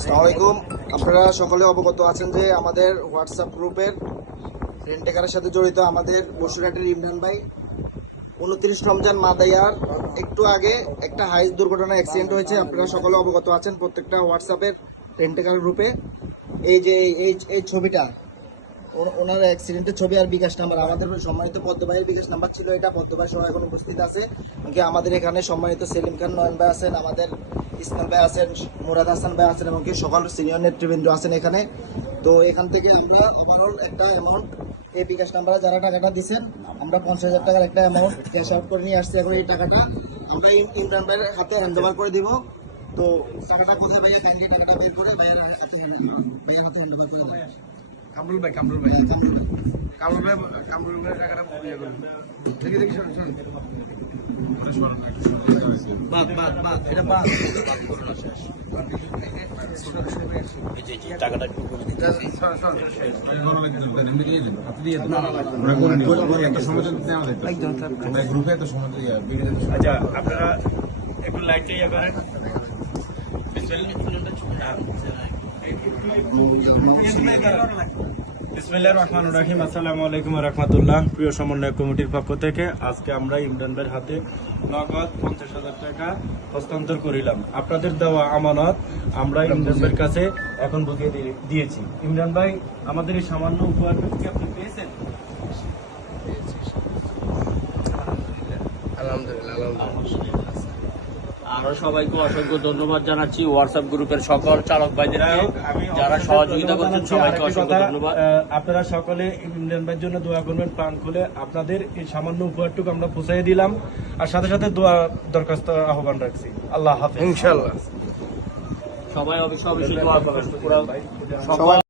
আসসালামু আলাইকুম। আপনারা সকলে অবগত আছেন যে আমাদের হোয়াটসঅ্যাপ গ্রুপের রেন্টেকারের সাথে জড়িত আমাদের বসুরহাটের ইমরান ভাই 29 রমজান মাদায়ার একটু আগে একটা হাইস দুর্ঘটনা অ্যাক্সিডেন্ট হয়েছে। আপনারা সকলে অবগত আছেন প্রত্যেকটা হোয়াটসঅ্যাপের রেন্টেকার গ্রুপে। এই যে এই ছবিটা ওনার অ্যাক্সিডেন্টের ছবি আর বিকাশ নাম্বার, আমাদের সম্মানিত পদ্মভাইয়ের বিকাশ নাম্বার ছিল এটা। পদ্মভাই সহ এখন উপস্থিত আছে। আমাদের এখানে সম্মানিত সেলিম খান নয়ন ভাই আছেন, আমাদের ইসমাইল ভাই আছেন, মুরাদ হাসান ভাই আছেন এবং সকল সিনিয়র নেতৃবৃন্দ আছেন এখানে। তো এখান থেকে আমরা ওভারঅল একটা অ্যামাউন্ট এই বিকাশ নাম্বারে যারা টাকাটা দিচ্ছেন আমরা 50,000 টাকার একটা অ্যামাউন্ট ক্যাশ আউট করে নিয়ে আসছি। এখন এই টাকাটা আমরা ইমরান ভাইয়ের হাতে হ্যান্ডওভার করে দিব। তো টাকাটা কোথায় ভাইয়া কাইন্ডলি টাকাটা বের করে ভাইয়ের হাতে হ্যান্ডওভার করে দেবেন। কামরুল ভাই টাকাটা ইয়ে করুন। দেখি শোন এটা বাদ টাকাটা একটু আচ্ছা আপনারা একটু লাইটটা ইয়ে করেন। বিসমিল্লাহির রহমানির রহিম। আসসালামু আলাইকুম ওয়া রাহমাতুল্লাহ। প্রিয় সমন্বয় কমিটির পক্ষ থেকে আজকে আমরা ইমরান ভাইয়ের হাতে নগদ 50,000 টাকা হস্তান্তর করিলাম। আপনাদের দেওয়া আমানত আমরা ইমরান ভাইয়ের কাছে এখন বুঝিয়ে দিয়েছি। ইমরান ভাই, আমাদের এই সামান্য উপহারটা কি আপনি পেয়েছেন? আলহামদুলিল্লাহ। আমরা সবাইকে অসংখ্য ধন্যবাদ জানাচ্ছি, হোয়াটসঅ্যাপ গ্রুপের সকল চালক ভাইদেরকে যারা সহযোগিতা করছেন সবাইকে অসংখ্য ধন্যবাদ। আপনারা সকলে ইমরান ভাইয়ের জন্য দোয়া করবেন প্রাণ খুলে। আপনাদের এই সামান্য উপহারটুকু আমরা পৌঁছাই দিলাম আর সাথে সাথে দোয়া দরখাস্ত আহ্বান রাখছি। আল্লাহ হাফেজ। ইনশাআল্লাহ সবাই অবশ্যই দোয়া করবেন।